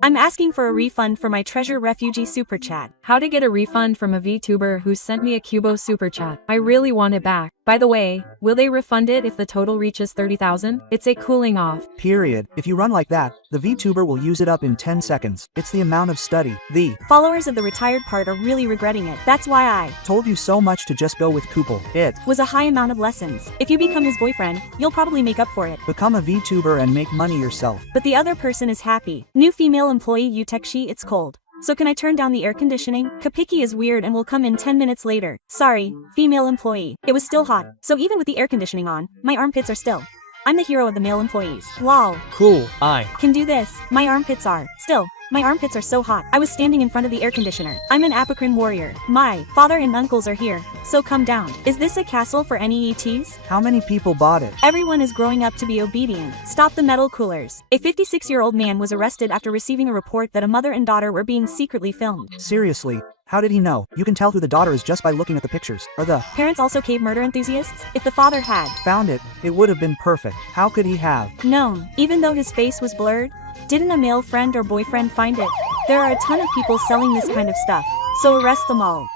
I'm asking for a refund for my treasure refugee super chat. How to get a refund from a VTuber who sent me a Cubo super chat. I really want it back. By the way, will they refund it if the total reaches 30,000? It's a cooling off. Period. If you run like that, the VTuber will use it up in 10 seconds. It's the amount of study. The followers of the retired part are really regretting it. That's why I told you so much to just go with Kupal. It was a high amount of lessons. If you become his boyfriend, you'll probably make up for it. Become a VTuber and make money yourself. But the other person is happy. New female employee Utekshi, it's cold. So can I turn down the air conditioning? Kapiki is weird and will come in 10 minutes later. Sorry, female employee. It was still hot. So even with the air conditioning on, my armpits are still. I'm the hero of the male employees. Lol. Cool, I can do this. My armpits are. Still. My armpits are so hot. I was standing in front of the air conditioner. I'm an apocrine warrior. My father and uncles are here. So come down. Is this a castle for any ETs? How many people bought it? Everyone is growing up to be obedient. Stop the metal coolers. A 56-year-old man was arrested after receiving a report that a mother and daughter were being secretly filmed. Seriously? How did he know? You can tell who the daughter is just by looking at the pictures. Are the parents also cave murder enthusiasts? If the father had found it, it would have been perfect. How could he have known? Even though his face was blurred? Didn't a male friend or boyfriend find it? There are a ton of people selling this kind of stuff, so arrest them all.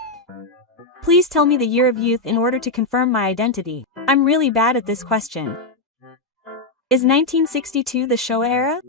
Please tell me the year of youth in order to confirm my identity. I'm really bad at this question. Is 1962 the Showa era?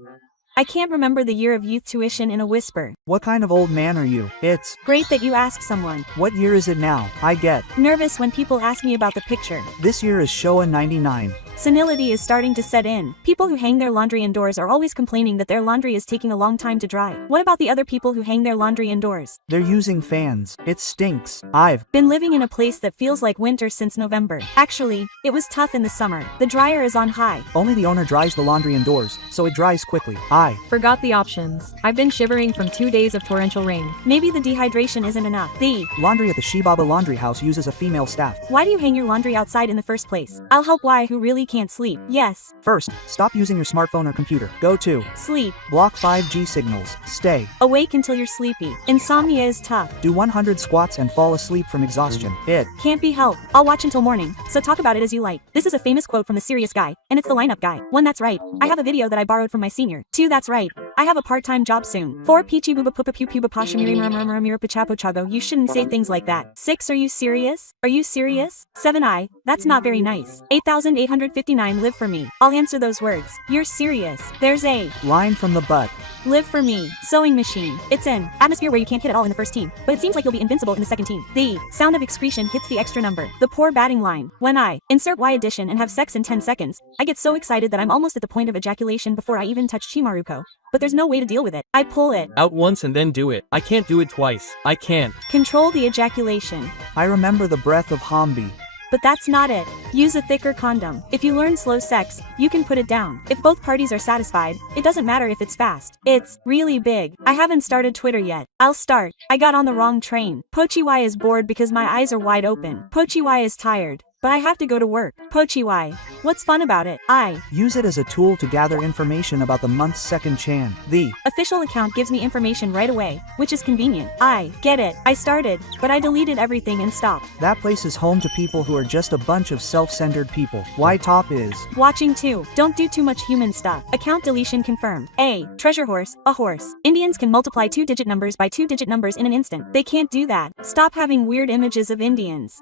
I can't remember the year of youth tuition in a whisper. What kind of old man are you? It's great that you ask someone. What year is it now? I get nervous when people ask me about the picture. This year is Showa 99. Senility is starting to set in. People who hang their laundry indoors are always complaining that their laundry is taking a long time to dry. What about the other people who hang their laundry indoors? They're using fans. It stinks. I've been living in a place that feels like winter since November. Actually, it was tough in the summer. The dryer is on high. Only the owner dries the laundry indoors, so it dries quickly. I forgot the options. I've been shivering from 2 days of torrential rain. Maybe the dehydration isn't enough. The laundry at the Shibaba laundry house uses a female staff. Why do you hang your laundry outside in the first place? I'll help Y who really can't sleep. Yes. First, stop using your smartphone or computer. Go to sleep. Block 5G signals. Stay awake until you're sleepy. Insomnia is tough. Do 100 squats and fall asleep from exhaustion. It can't be helped. I'll watch until morning, so talk about it as you like. This is a famous quote from the serious guy, and it's the lineup guy. 1. That's right. I have a video that I borrowed from my senior. 2. That's right. I have a part-time job soon. 4. Peachy booba pupa pew puba pasha miri murmur mira pachapo chago. You shouldn't say things like that. 6. Are you serious? Are you serious? 7. That's not very nice. 8,859. Live for me. I'll answer those words. You're serious. There's a line from the butt. Live for me. Sewing machine. It's an atmosphere where you can't hit at all in the first team, but it seems like you'll be invincible in the second team. The sound of excretion hits the extra number. The poor batting line. When I insert Y addition and have sex in 10 seconds, I get so excited that I'm almost at the point of ejaculation before I even touch Chimaruko. But there's no way to deal with it. I pull it out once and then do it. I can't do it twice. I can't control the ejaculation. I remember the breath of Hambi. But that's not it. Use a thicker condom. If you learn slow sex, you can put it down. If both parties are satisfied, it doesn't matter if it's fast. It's really big. I haven't started Twitter yet. I'll start. I got on the wrong train. Pochi Y is bored because my eyes are wide open. Pochi Y is tired. But I have to go to work. Pochi Y. What's fun about it? I use it as a tool to gather information about the month's second chan. The official account gives me information right away, which is convenient. I get it. I started, but I deleted everything and stopped. That place is home to people who are just a bunch of self-centered people. Y top is watching too. Don't do too much human stuff. Account deletion confirmed. A treasure horse, a horse. Indians can multiply 2-digit numbers by 2-digit numbers in an instant. They can't do that. Stop having weird images of Indians.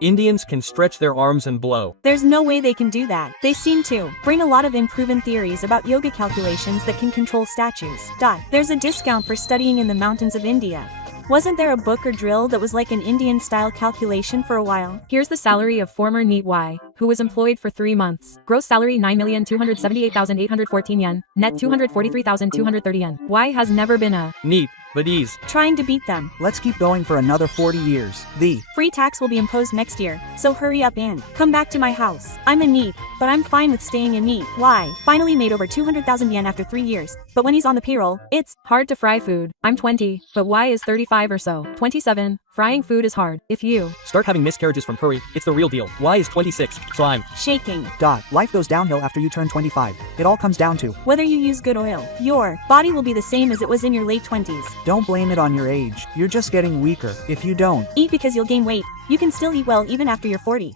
Indians can stretch their arms and blow. There's no way they can do that. They seem to bring a lot of unproven theories about yoga calculations that can control statues. There's a discount for studying in the mountains of India. Wasn't there a book or drill that was like an Indian-style calculation for a while? Here's the salary of former NEET Y, who was employed for 3 months. Gross salary 9,278,814 yen, net 243,230 yen. Y has never been a NEET, but he's trying to beat them. Let's keep going for another 40 years. The free tax will be imposed next year, so hurry up and come back to my house. I'm a NEET, but I'm fine with staying a NEET. Y finally made over 200,000 yen after 3 years, but when he's on the payroll, it's hard to fry food. I'm 20, but Y is 35 or so. 27, frying food is hard. If you start having miscarriages from curry, it's the real deal. Y is 26, so I'm shaking. Life goes downhill after you turn 25. It all comes down to whether you use good oil. Your body will be the same as it was in your late 20s. Don't blame it on your age. You're just getting weaker. If you don't eat because you'll gain weight, you can still eat well even after you're 40.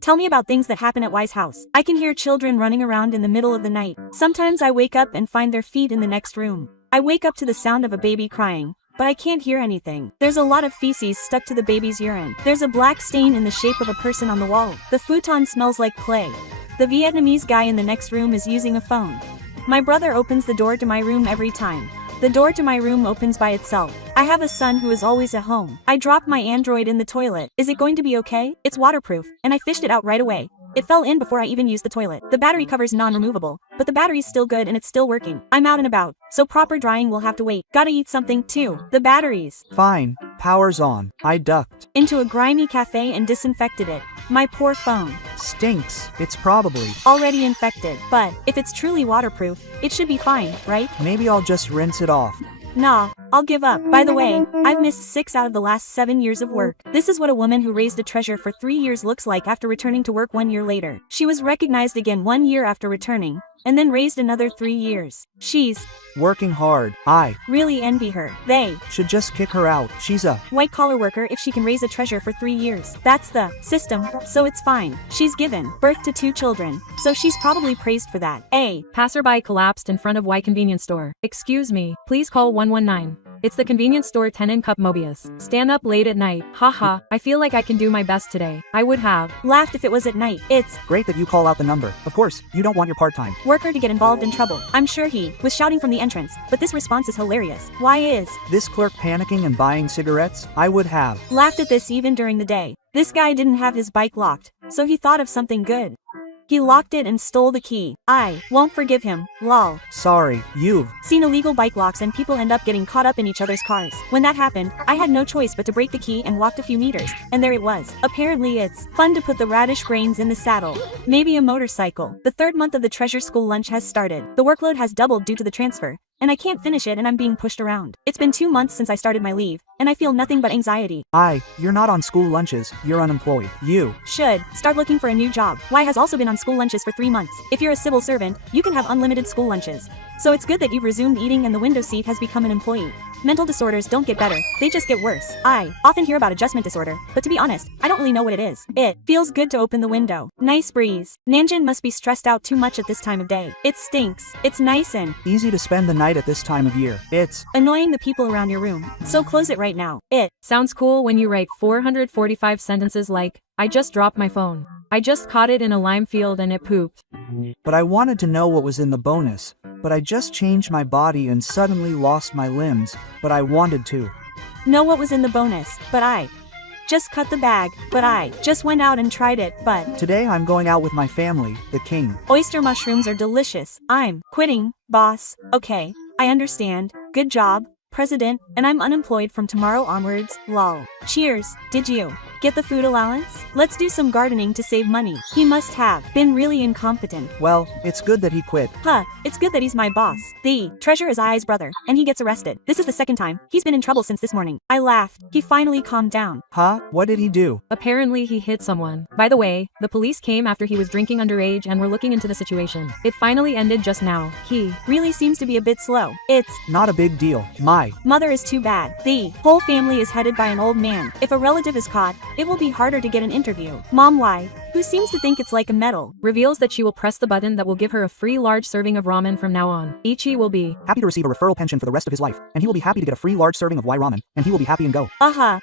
Tell me about things that happen at Y's house. I can hear children running around in the middle of the night. Sometimes I wake up and find their feet in the next room. I wake up to the sound of a baby crying, but I can't hear anything. There's a lot of feces stuck to the baby's urine. There's a black stain in the shape of a person on the wall. The futon smells like clay. The Vietnamese guy in the next room is using a phone. My brother opens the door to my room every time. The door to my room opens by itself. I have a son who is always at home. I dropped my Android in the toilet. Is it going to be okay? It's waterproof, and I fished it out right away. It fell in before I even used the toilet. The battery cover's non-removable, but the battery's still good and it's still working. I'm out and about, so proper drying will have to wait. Gotta eat something too. The batteries. Fine, power's on. I ducked. Into a grimy cafe and disinfected it. My poor phone. Stinks. It's probably Already infected, but if it's truly waterproof, it should be fine, right? Maybe I'll just rinse it off. Nah, I'll give up. By the way, I've missed 6 out of the last 7 years of work. This is what a woman who raised a treasure for 3 years looks like after returning to work 1 year later. She was recognized again 1 year after returning, and then raised another 3 years. She's Working hard. I really envy her. They should just kick her out. She's a white-collar worker if she can raise a treasure for 3 years. That's the system, so it's fine. She's given birth to 2 children, so she's probably praised for that. A Passerby collapsed in front of Y convenience store. Excuse me, please call 119. It's the convenience store tenant cup Mobius. Stand up late at night. Haha, I feel like I can do my best today. I would have laughed if it was at night. It's great that you call out the number. Of course, you don't want your part-time worker to get involved in trouble. I'm sure he was shouting from the entrance, but this response is hilarious. Why is this clerk panicking and buying cigarettes? I would have laughed at this even during the day. This guy didn't have his bike locked, so he thought of something good. He locked it and stole the key. I won't forgive him. Lol. Sorry, you've Seen illegal bike locks and people end up getting caught up in each other's cars. When that happened, I had no choice but to break the key and walked a few meters. And there it was. Apparently it's fun to put the radish grains in the saddle. Maybe a motorcycle. The 3rd month of the Treasure School lunch has started. The workload has doubled due to the transfer, and I can't finish it and I'm being pushed around. It's been 2 months since I started my leave, and I feel nothing but anxiety. You're not on school lunches, you're unemployed. You should start looking for a new job. Y has also been on school lunches for 3 months. If you're a civil servant, you can have unlimited school lunches. So it's good that you've resumed eating and the window seat has become an employee. Mental disorders don't get better, they just get worse. I often hear about adjustment disorder, but to be honest, I don't really know what it is. It feels good to open the window. Nice breeze. Nanjin must be stressed out too much at this time of day. It stinks. It's nice and easy to spend the night at this time of year. It's annoying the people around your room. So close it right now. It sounds cool when you write 445 sentences like, I just dropped my phone. I just caught it in a lime field and it pooped. But I wanted to know what was in the bonus. But I just changed my body and suddenly lost my limbs. But I wanted to know what was in the bonus, but I just cut the bag, but I just went out and tried it, but today I'm going out with my family, the king. Oyster mushrooms are delicious. I'm quitting, boss. Okay, I understand. Good job, president, and I'm unemployed from tomorrow onwards, lol. Cheers. Did you get the food allowance? Let's do some gardening to save money. He must have been really incompetent. Well, it's good that he quit. Huh, it's good that he's my boss. The treasure is I's brother, and he gets arrested. This is the 2nd time. He's been in trouble since this morning. I laughed. He finally calmed down. Huh? What did he do? Apparently he hit someone. By the way, the police came after he was drinking underage and were looking into the situation. It finally ended just now. He really seems to be a bit slow. It's not a big deal. My mother is too bad. The whole family is headed by an old man. If a relative is caught, it will be harder to get an interview. Mom Y, who seems to think it's like a medal, reveals that she will press the button that will give her a free large serving of ramen from now on. Ichi will be happy to receive a referral pension for the rest of his life, and he will be happy to get a free large serving of Y ramen, and he will be happy and go.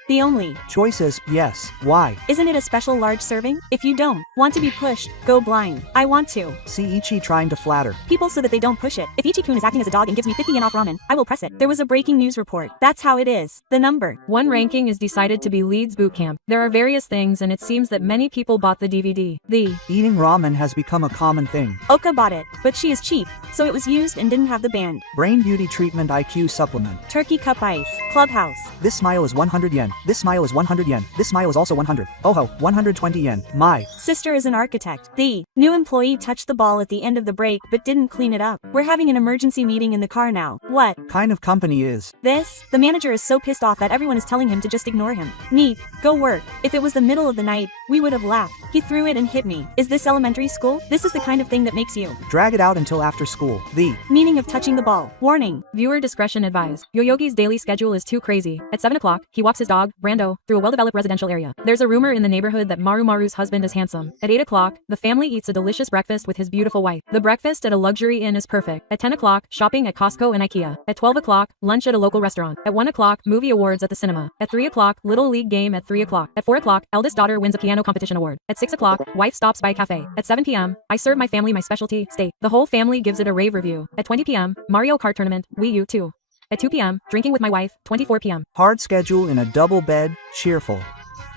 The only choice is yes. Why? Isn't it a special large serving? If you don't want to be pushed, go blind. I want to see Ichi trying to flatter people so that they don't push it. If Ichi-kun is acting as a dog and gives me 50 yen off ramen, I will press it. There was a breaking news report. That's how it is. The number 1 ranking is decided to be Leeds Boot Camp. There are various things and it seems that many people bought the DVD. The eating ramen has become a common thing. Oka bought it, but she is cheap, so it was used and didn't have the band. Brain beauty treatment IQ supplement. Turkey cup ice. Clubhouse. This smile is 100 yen. This smile is 100 yen. This smile is also 100. Oh ho, 120 yen. My sister is an architect. The new employee touched the ball at the end of the break but didn't clean it up. We're having an emergency meeting in the car now. What kind of company is this? The manager is so pissed off that everyone is telling him to just ignore him. Neat. Go work. If it was the middle of the night, we would have laughed. He threw it and hit me. Is this elementary school? This is the kind of thing that makes you. Drag it out until after school. The Meaning of touching the ball. Warning. Viewer discretion advised. Yoyogi's daily schedule is too crazy. At 7 o'clock, he walks his dog, Brando, through a well-developed residential area. There's a rumor in the neighborhood that Maru's husband is handsome. At 8 o'clock, the family eats a delicious breakfast with his beautiful wife. The breakfast at a luxury inn is perfect. At 10 o'clock, shopping at Costco and IKEA. At 12 o'clock, lunch at a local restaurant. At 1 o'clock, movie awards at the cinema. At 3 o'clock, Little League game at 3 o'clock. At 4 o'clock, eldest daughter wins a piano competition award. At 6 o'clock, wife stops by a cafe. At 7 p.m., I serve my family my specialty, steak. The whole family gives it a rave review. At 20 p.m., Mario Kart tournament, Wii U 2. At 2 p.m., drinking with my wife, 24 p.m. hard schedule in a double bed, cheerful.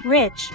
Rich.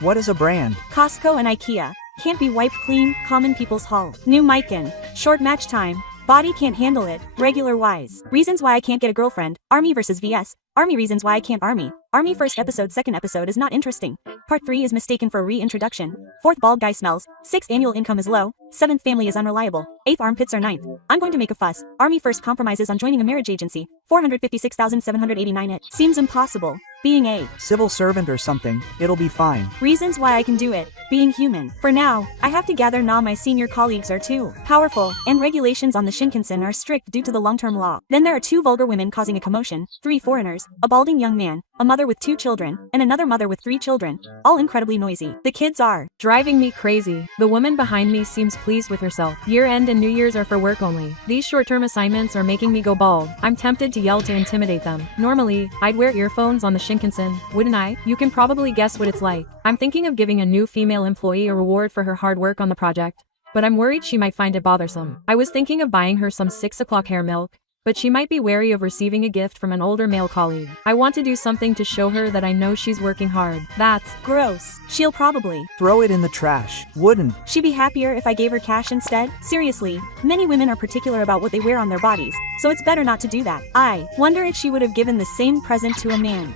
What is a brand? Costco and IKEA. Can't be wiped clean, common people's haul. New Mikan. Short match time. Body can't handle it, regular wise. Reasons why I can't get a girlfriend. Army versus VS. Army reasons why I can't army. Army first episode second episode is not interesting. Part 3 is mistaken for a reintroduction. 4th bald guy smells. 6th annual income is low. 7th family is unreliable. 8th armpits are 9th. I'm going to make a fuss. Army first compromises on joining a marriage agency. 456,789 it. Seems impossible. Being a Civil servant or something, it'll be fine. reasons why I can do it. Being human. For now, I have to gather my senior colleagues are too powerful, and regulations on the Shinkansen are strict due to the long-term law. Then there are 2 vulgar women causing a commotion, 3 foreigners, a balding young man, a mother with 2 children, and another mother with 3 children, all incredibly noisy. The kids are Driving me crazy. The woman behind me seems pleased with herself. Year-end and New Year's are for work only. These short-term assignments are making me go bald. I'm tempted to yell to intimidate them. Normally, I'd wear earphones on the Shinkansen, wouldn't I? You can probably guess what it's like. I'm thinking of giving a new female employee a reward for her hard work on the project, but I'm worried she might find it bothersome. I was thinking of buying her some 6 o'clock hair milk, but she might be wary of receiving a gift from an older male colleague. I want to do something to show her that I know she's working hard. That's gross. She'll probably Throw it in the trash. Wouldn't she be happier if I gave her cash instead? Seriously, many women are particular about what they wear on their bodies, so it's better not to do that. I wonder if she would have given the same present to a man.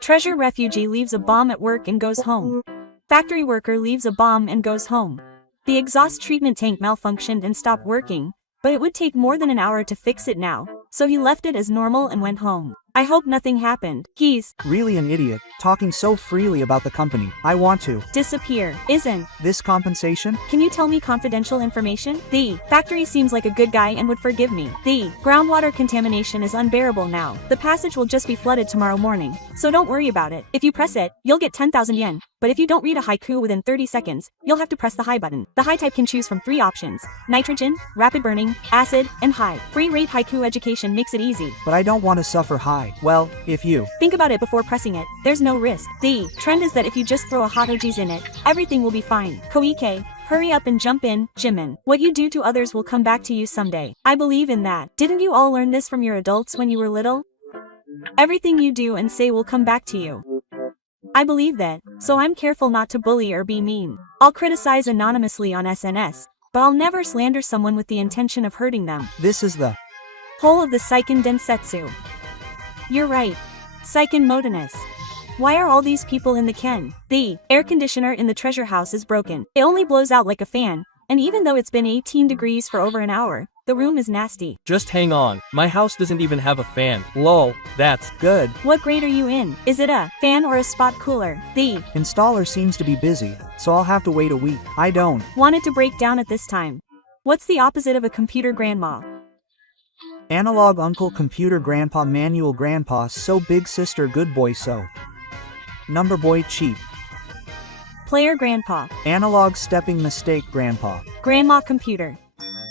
Treasure refugee leaves a bomb at work and goes home. Factory worker leaves a bomb and goes home. The exhaust treatment tank malfunctioned and stopped working, but it would take more than an hour to fix it now, so he left it as normal and went home. I hope nothing happened. He's really an idiot, talking so freely about the company. I want to disappear. Isn't this compensation? Can you tell me confidential information? The factory seems like a good guy and would forgive me. The groundwater contamination is unbearable now. The passage will just be flooded tomorrow morning, so don't worry about it. If you press it, you'll get 10,000 yen. But if you don't read a haiku within 30 seconds, you'll have to press the high button. The high type can choose from 3 options: nitrogen, rapid burning, acid, and high. Free rate haiku education makes it easy. But I don't want to suffer high. Well, if you Think about it before pressing it. There's no risk. The trend is that if you just throw a hot ojis in it, everything will be fine. Koike, hurry up and jump in, Jimin. What you do to others will come back to you someday. I believe in that. Didn't you all learn this from your adults when you were little? Everything you do and say will come back to you. I believe that, so I'm careful not to bully or be mean. I'll criticize anonymously on SNS, but I'll never slander someone with the intention of hurting them. this is the Whole of the Seiken Densetsu. You're right. Seiken Motinus. Why are all these people in the Ken? The air conditioner in the treasure house is broken. It only blows out like a fan, and even though it's been 18 degrees for over an hour, the room is nasty. Just hang on. My house doesn't even have a fan. Lol, that's good. What grade are you in? Is it a fan or a spot cooler? The Installer seems to be busy, so I'll have to wait a week. I don't want it to break down at this time. What's the opposite of a computer grandma? Analog uncle, computer grandpa, manual grandpa, so big sister, good boy, so number boy, cheap. Player grandpa. Analog stepping mistake, grandpa. Grandma computer.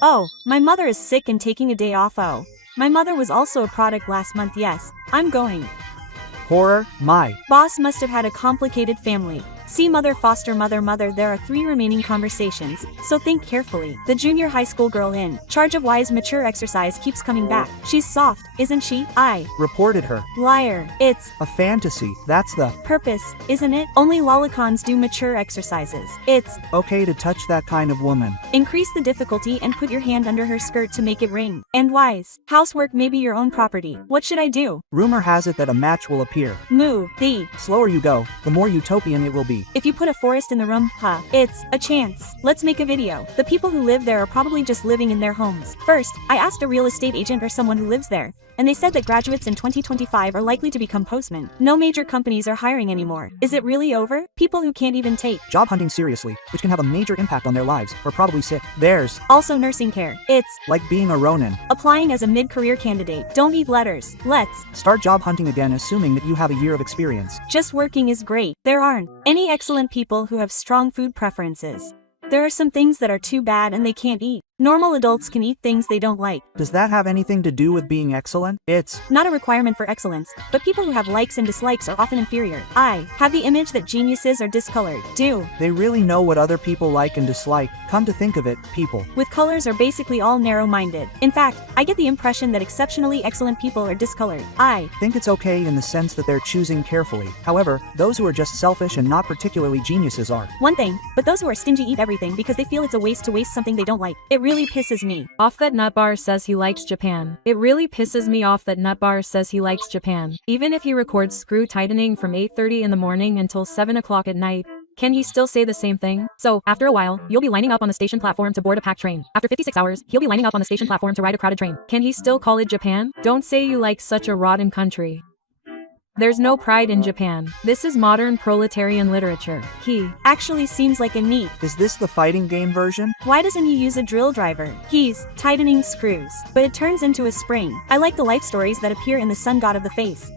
Oh, my mother is sick and taking a day off. Oh, my mother was also a product last month. Yes, I'm going. Horror, my Boss must have had a complicated family. See mother, foster mother, mother. There are 3 remaining conversations, so think carefully. The junior high school girl in charge of wise mature exercise keeps coming back. She's soft, isn't she? I reported her. liar. It's A fantasy, that's the purpose, isn't it? Only lolicons do mature exercises. It's okay to touch that kind of woman. increase the difficulty and put your hand under her skirt to make it ring. And wise. Housework may be your own property. What should I do? Rumor has it that a match will appear. Move. The Slower you go, the more utopian it will be. if you put a forest in the room, it's a chance. Let's make a video. The people who live there are probably just living in their homes. First, I asked a real estate agent or someone who lives there. and they said that graduates in 2025 are likely to become postmen. No major companies are hiring anymore. Is it really over? People who can't even take Job hunting seriously, which can have a major impact on their lives, or probably sick. There's also nursing care. It's like being a Ronin. applying as a mid-career candidate. Don't eat letters. Let's Start job hunting again assuming that you have a year of experience. just working is great. There aren't any excellent people who have strong food preferences. There are some things that are too bad and they can't eat. Normal adults can eat things they don't like. Does that have anything to do with being excellent? It's Not a requirement for excellence, but people who have likes and dislikes are often inferior. I have the image that geniuses are discolored. Do they really know what other people like and dislike? Come to think of it, people with colors are basically all narrow-minded. In fact, I get the impression that exceptionally excellent people are discolored. I think it's okay in the sense that they're choosing carefully. However, those who are just selfish and not particularly geniuses are one thing, but those who are stingy eat everything because they feel it's a waste to waste something they don't like. It really pisses me Off that Nutbar says he likes Japan. It really pisses me off that Nutbar says he likes Japan. Even if he records screw tightening from 8:30 in the morning until 7 o'clock at night, can he still say the same thing? So, after a while, you'll be lining up on the station platform to board a packed train. After 56 hours, he'll be lining up on the station platform to ride a crowded train. Can he still call it Japan? Don't say you like such a rotten country. There's no pride in Japan. This is modern proletarian literature. He actually seems like a neat. Is this the fighting game version? Why doesn't he use a drill driver? He's tightening screws, but it turns into a spring. I like the life stories that appear in the Sun God of the Face.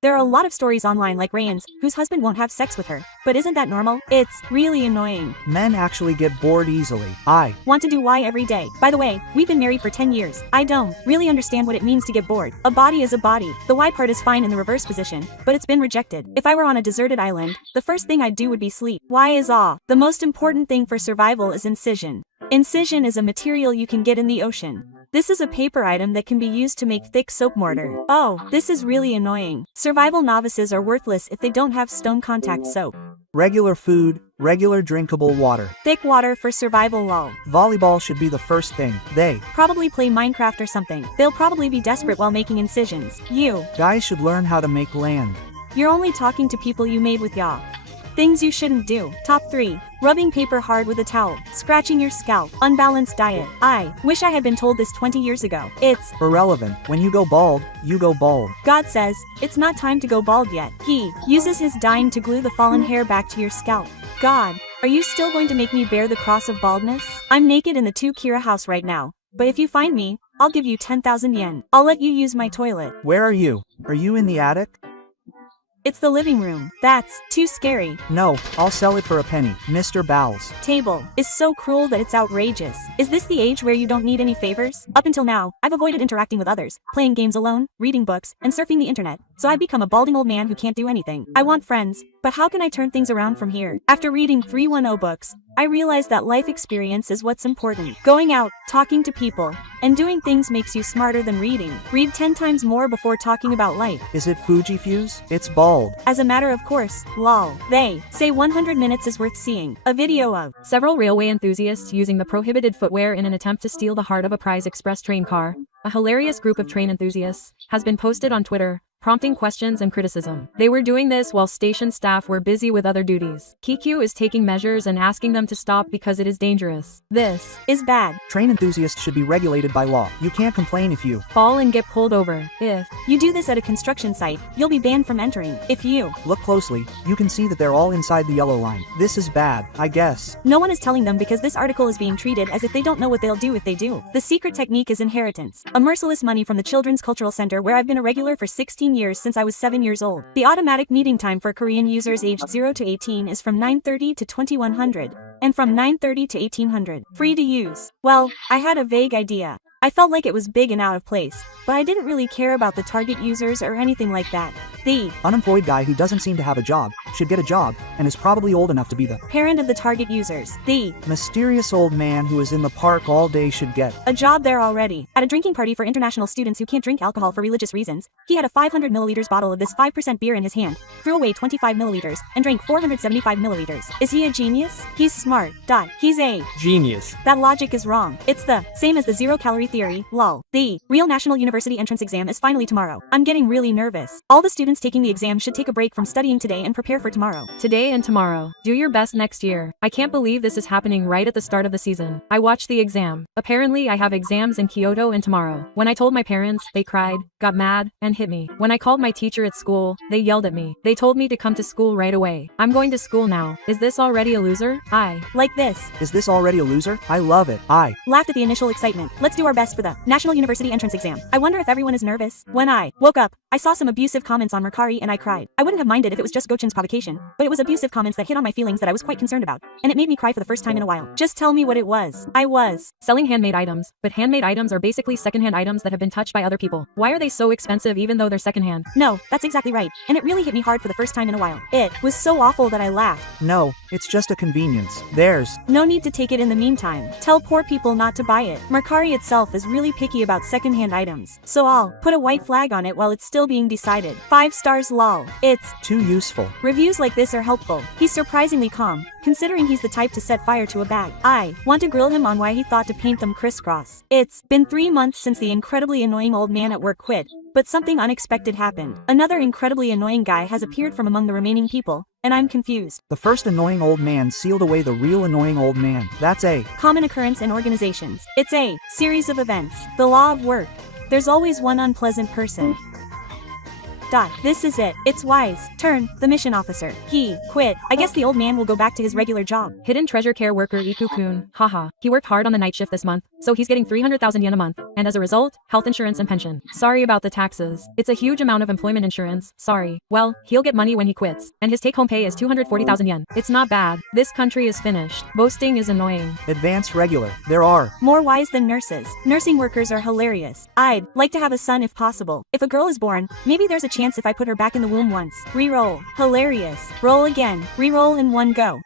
There are a lot of stories online like Rayan's, whose husband won't have sex with her. But isn't that normal? It's really annoying. Men actually get bored easily. I want to do Y every day. By the way, we've been married for 10 years. I don't really understand what it means to get bored. A body is a body. The Y part is fine in the reverse position, but it's been rejected. If I were on a deserted island, the first thing I'd do would be sleep. Y is awe. The most important thing for survival is incision. Incision is a material you can get in the ocean. This is a paper item that can be used to make thick soap mortar. Oh, this is really annoying. Survival novices are worthless if they don't have stone contact soap. Regular food, regular drinkable water. Thick water for survival lol. Volleyball should be the first thing. They probably play Minecraft or something. They'll probably be desperate while making incisions. You guys should learn how to make land. You're only talking to people you made with ya. Things you shouldn't do. Top 3. Rubbing paper hard with a towel. Scratching your scalp. Unbalanced diet. I wish I had been told this 20 years ago. It's irrelevant. When you go bald, you go bald. God says, it's not time to go bald yet. He uses his dying to glue the fallen hair back to your scalp. God, are you still going to make me bear the cross of baldness? I'm naked in the 2 Kira house right now. But if you find me, I'll give you 10,000 yen. I'll let you use my toilet. Where are you? Are you in the attic? It's the living room. That's too scary. No, I'll sell it for a penny. Mr. Bowles. Table is so cruel that it's outrageous. Is this the age where you don't need any favors? Up until now, I've avoided interacting with others, playing games alone, reading books, and surfing the internet. So I've become a balding old man who can't do anything. I want friends, but how can I turn things around from here? After reading 310 books, I realized that life experience is what's important. Going out, talking to people, and doing things makes you smarter than reading. Read 10 times more before talking about life. Is it Fujifuse? It's bald. As a matter of course, lol. They say 100 minutes is worth seeing. A video of several railway enthusiasts using the prohibited footwear in an attempt to steal the heart of a prize express train car. A hilarious group of train enthusiasts has been posted on Twitter, prompting questions and criticism. They were doing this while station staff were busy with other duties. KQ is taking measures and asking them to stop because it is dangerous. This is bad. Train enthusiasts should be regulated by law. You can't complain if you fall and get pulled over. If you do this at a construction site, you'll be banned from entering. If you look closely, you can see that they're all inside the yellow line. This is bad, I guess. No one is telling them because this article is being treated as if they don't know what they'll do if they do. The secret technique is inheritance. A merciless money from the Children's Cultural Center where I've been a regular for 16 years since I was 7 years old. The automatic meeting time for Korean users aged 0 to 18 is from 9:30 to 2100, and from 9:30 to 1800. Free to use. Well, I had a vague idea. I felt like it was big and out of place, but I didn't really care about the target users or anything like that. The unemployed guy who doesn't seem to have a job should get a job and is probably old enough to be the parent of the target users. The mysterious old man who is in the park all day should get a job there already. At a drinking party for international students who can't drink alcohol for religious reasons, he had a 500 milliliters bottle of this 5% beer in his hand, threw away 25 milliliters, and drank 475 milliliters. Is he a genius? He's smart. He's a genius. That logic is wrong. It's the same as the zero-calorie theory, lol. The real National University University entrance exam is finally tomorrow. I'm getting really nervous. All the students taking the exam should take a break from studying today and prepare for tomorrow. Today and tomorrow. Do your best next year. I can't believe this is happening right at the start of the season. I watched the exam. Apparently I have exams in Kyoto and tomorrow. When I told my parents, they cried, got mad, and hit me. When I called my teacher at school, they yelled at me. They told me to come to school right away. I'm going to school now. Is this already a loser? Like this. Is this already a loser? I love it. Laughed at the initial excitement. Let's do our best for the National University entrance exam. I wonder if everyone is nervous. When I woke up, I saw some abusive comments on Mercari and I cried. I wouldn't have minded if it was just Gochin's provocation, but it was abusive comments that hit on my feelings that I was quite concerned about, and it made me cry for the first time in a while. Just tell me what it was. I was selling handmade items, but handmade items are basically secondhand items that have been touched by other people. Why are they so expensive even though they're secondhand? No, that's exactly right, and it really hit me hard for the first time in a while. It was so awful that I laughed. No, it's just a convenience. There's no need to take it in the meantime. Tell poor people not to buy it. Mercari itself is really picky about secondhand items, so I'll put a white flag on it while it's still being decided. 5 stars lol. It's too useful. Reviews like this are helpful. He's surprisingly calm, considering he's the type to set fire to a bag. I want to grill him on why he thought to paint them crisscross. It's been 3 months since the incredibly annoying old man at work quit, but something unexpected happened. Another incredibly annoying guy has appeared from among the remaining people, and I'm confused. The first annoying old man sealed away the real annoying old man. That's a common occurrence in organizations. It's a series of events. The law of work. There's always one unpleasant person. This is it. It's Wise. Turn, the mission officer. He quit. I guess the old man will go back to his regular job. Hidden treasure care worker Iku-kun. Haha. He worked hard on the night shift this month, so he's getting 300,000 yen a month, and as a result, health insurance and pension. Sorry about the taxes. It's a huge amount of employment insurance. Sorry. Well, he'll get money when he quits, and his take-home pay is 240,000 yen. It's not bad. This country is finished. Boasting is annoying. Advanced regular. There are more wise than nurses. Nursing workers are hilarious. I'd like to have a son if possible. If a girl is born, maybe there's a chance if I put her back in the womb once. Reroll. Hilarious. Roll again. Reroll in one go.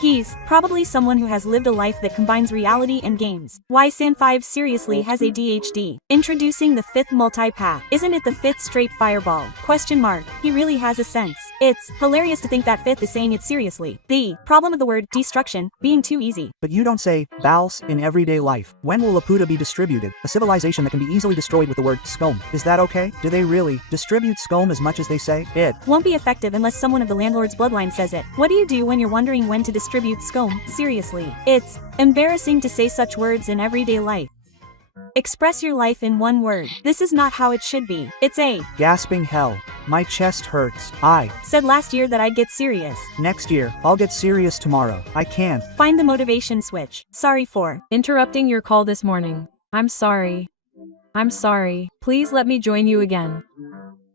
He's probably someone who has lived a life that combines reality and games. Why San 5 seriously has ADHD. Introducing the 5th multi-path. Isn't it the 5th straight fireball? Question mark. He really has a sense. It's hilarious to think that 5th is saying it seriously. The problem of the word destruction being too easy. But you don't say Bals in everyday life. When will Laputa be distributed? A civilization that can be easily destroyed with the word scum. Is that okay? Do they really distribute scum as much as they say? It won't be effective unless someone of the landlord's bloodline says it. What do you do when you're wondering when to distribute scum? Seriously. It's embarrassing to say such words in everyday life. Express your life in one word. This is not how it should be. It's a gasping hell. My chest hurts. I said last year that I'd get serious. Next year, I'll get serious tomorrow. I can't find the motivation switch. Sorry for interrupting your call this morning. I'm sorry. I'm sorry. Please let me join you again.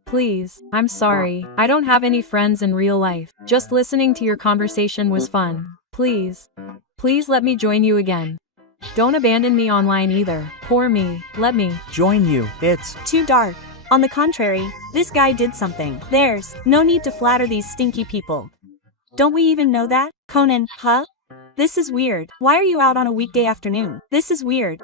Please, I'm sorry. I don't have any friends in real life. Just listening to your conversation was fun. Please let me join you again. Don't abandon me online either. Poor me. Let me join you. It's too dark. On the contrary, this guy did something. There's no need to flatter these stinky people. Don't we even know that? Conan, huh? This is weird. Why are you out on a weekday afternoon? This is weird.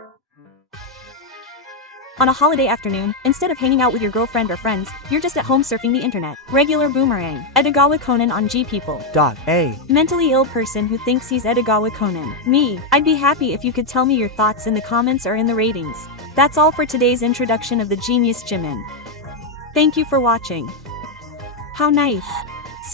On a holiday afternoon, instead of hanging out with your girlfriend or friends, you're just at home surfing the internet. Regular boomerang. Edagawa Conan on G people. A mentally ill person who thinks he's Edagawa Conan. Me. I'd be happy if you could tell me your thoughts in the comments or in the ratings. That's all for today's introduction of the genius Jimin. Thank you for watching. How nice.